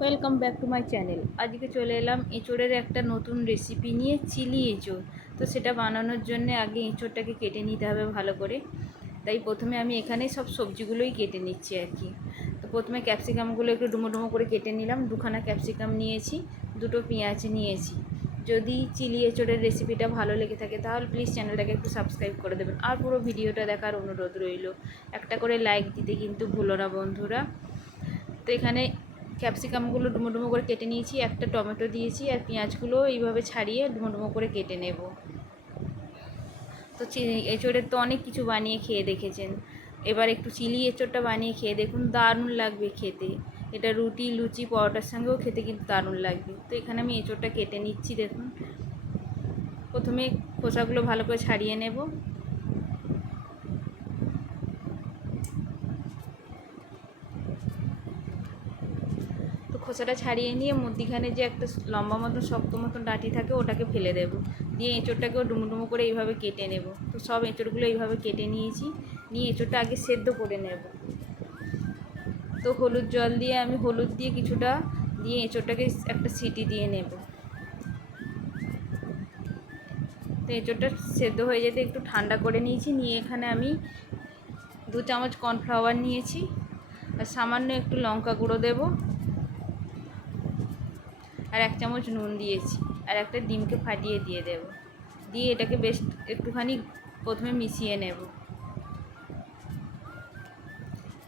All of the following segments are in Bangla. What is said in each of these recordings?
Welcome back to my channel. আজকে চলে এলাম এঁচোড়ের একটা নতুন রেসিপি নিয়ে, চিলি এঁচোড়। তো সেটা বানানোর জন্য আগে এঁচোড়টাকে কেটে নিতে হবে ভালো করে। তাই প্রথমে আমি এখানে সব সবজিগুলোই কেটে নিচ্ছি আর কি। তো প্রথমে ক্যাপসিকামগুলো একটু ডুমো ডুমো করে কেটে নিলাম। দুখানা ক্যাপসিকাম নিয়েছি, দুটো পেঁয়াজ নিয়েছি। যদি চিলি এঁচোড়ের রেসিপিটা ভালো লেগে থাকে তাহলে প্লিজ চ্যানেলটাকে একটু সাবস্ক্রাইব করে দেবেন, আর পুরো ভিডিওটা দেখার অনুরোধ রইল। একটা করে লাইক দিতে কিন্তু ভুলো না বন্ধুরা। তো এখানে ক্যাপসিকামগুলো ডুমো ডুমো করে কেটে নিয়েছি, একটা টমেটো দিয়েছি, আর পেঁয়াজগুলো এইভাবে ছাড়িয়ে ডুমো ডুমো করে কেটে নেব। তো এঁচোড়ের তো অনেক কিছু বানিয়ে খেয়ে দেখেছেন, এবার একটু চিলি এঁচোড়টা বানিয়ে খেয়ে দেখুন, দারুণ লাগবে খেতে। এটা রুটি, লুচি, পরোটার সঙ্গেও খেতে কিন্তু দারুণ লাগবে। তো এখানে আমি এঁচোড়টা কেটে নিচ্ছি। দেখুন, প্রথমে খোসাগুলো ভালো করে ছাড়িয়ে নেব। তো খোসাটা ছাড়িয়ে নিয়ে মধ্যিখানে যে একটা লম্বা মতন শক্ত মতন ডাঁটি থাকে ওটাকে ফেলে দেব। দিয়ে এঁচোড়টাকেও ডুমো ডুমো করে এইভাবে কেটে নেব। তো সব এঁচোড়গুলো এইভাবে কেটে নিয়েছি। নিয়ে এঁচোড়টা আগে সেদ্ধ করে নেব। তো হলুদ জল দিয়ে আমি হলুদ দিয়ে কিছুটা দিয়ে এঁচোড়টাকে একটা সিটি দিয়ে নেব। তো এঁচোড়টা সেদ্ধ হয়ে যেতে একটু ঠান্ডা করে নিয়েছি। নিয়ে এখানে আমি 2 চামচ কর্নফ্লাওয়ার নিয়েছি, আর সামান্য একটু লঙ্কা গুঁড়ো দেবো, আর 1 চামচ নুন দিয়েছি, আর একটা ডিমকে ফাটিয়ে দিয়ে দেব। দিয়ে এটাকে বেশ একটুখানি প্রথমে মিশিয়ে নেব।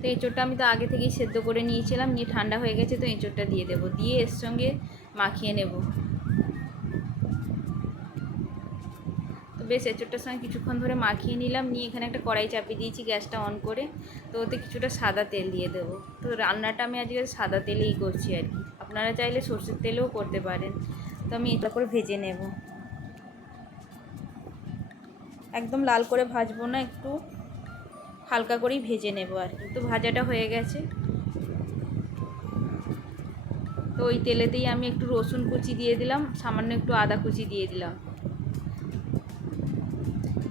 তো এঁচোড়টা আমি তো আগে থেকেই সেদ্ধ করে নিয়েছিলাম, নিয়ে ঠান্ডা হয়ে গেছে। তো এঁচোড়টা দিয়ে দেবো, দিয়ে এর সঙ্গে মাখিয়ে নেব। তো বেশ এঁচোড়টার সঙ্গে কিছুক্ষণ ধরে মাখিয়ে নিলাম। নিয়ে এখানে একটা কড়াই চাপিয়ে দিয়েছি গ্যাসটা অন করে। তো ওতে কিছুটা সাদা তেল দিয়ে দেবো। তো রান্নাটা আমি আজকে সাদা তেলেই করছি আর কি, আপনারা চাইলে সর্ষের তেলেও করতে পারেন। তো আমি এটা করে ভেজে নেব। একদম লাল করে ভাজবো না, একটু হালকা করেই ভেজে নেব আর কি। তো ভাজাটা হয়ে গেছে। তো ওই তেলেতেই আমি একটু রসুন কুচি দিয়ে দিলাম, সামান্য একটু আদা কুচি দিয়ে দিলাম।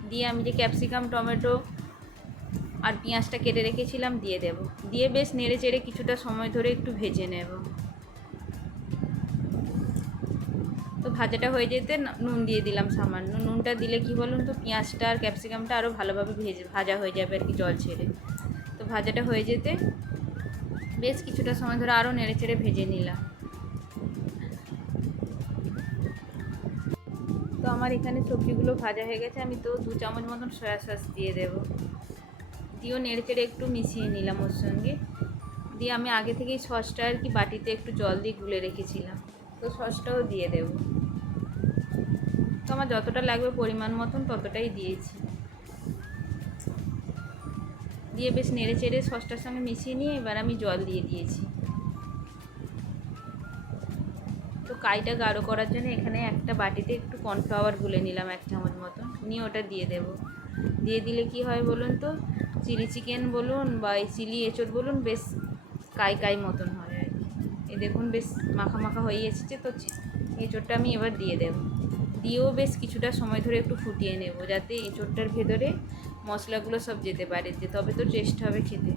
দিয়ে আমি যে ক্যাপসিকাম, টমেটো আর পেঁয়াজটা কেটে রেখেছিলাম দিয়ে দেব। দিয়ে বেশ নেড়ে চেড়ে কিছুটা সময় ধরে একটু ভেজে নেব। তো ভাজাটা হয়ে যেতে নুন দিয়ে দিলাম সামান্য। নুনটা দিলে কি বলুন তো, পেঁয়াজটা আর ক্যাপসিকামটা আরও ভালোভাবে ভাজা হয়ে যাবে আর কি, জল ছেড়ে। তো ভাজাটা হয়ে যেতে বেশ কিছুটা সময় ধরে আরও নেড়ে চেড়ে ভেজে নিলাম। তো আমার এখানে সবজিগুলো ভাজা হয়ে গেছে। আমি তো 2 চামচ মতন সয়া সস দিয়ে দেবো। দিয়েও নেড়ে চেড়ে একটু মিশিয়ে নিলাম ওর সঙ্গে। দিয়ে আমি আগে থেকেই সসটা আর কি বাটিতে একটু জল দিয়ে গুলে রেখেছিলাম, তো সসটাও দিয়ে দেব। তো আমার যতটা লাগবে পরিমাণ মতন ততটাই দিয়েছি। দিয়ে বেশ নেড়ে চেড়ে সসটার সঙ্গে মিশিয়ে নিয়ে এবার আমি জল দিয়ে দিয়েছি। তো কাইটা গাঢ় করার জন্য এখানে একটা বাটিতে একটু কর্নফ্লাওয়ার গুলে নিলাম 1 চামচ মতন, নিয়ে ওটা দিয়ে দেব। দিয়ে দিলে কি হয় বলুন তো, চিলি চিকেন বলুন বা এই চিলি এঁচোড় বলুন, বেশ কাই কাই মতন হয় আর কি। এই দেখুন বেশ মাখা মাখা হয়ে এসেছে। তো এঁচোড়টা আমি এবার দিয়ে দেব। দিয়েও বেশ কিছুটা সময় ধরে একটু ফুটিয়ে নেব, যাতে এঁচোড়টার ভেতরে মশলাগুলো সব যেতে পারে, যে তবে তো টেস্ট হবে খেতে।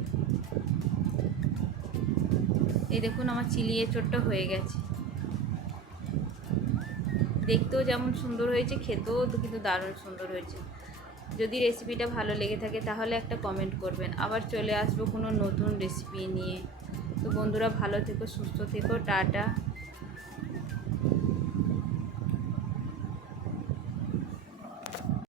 এই দেখুন আমার চিলি এঁচোড়টা হয়ে গেছে। দেখতেও যেমন সুন্দর হয়েছে, খেতেও তো কিন্তু দারুণ সুন্দর হয়েছে। যদি রেসিপিটা ভালো লেগে থাকে তাহলে একটা কমেন্ট করবেন। আবার চলে আসবো কোনো নতুন রেসিপি নিয়ে। তো বন্ধুরা, ভালো থেকো, সুস্থ থেকো, টাটা।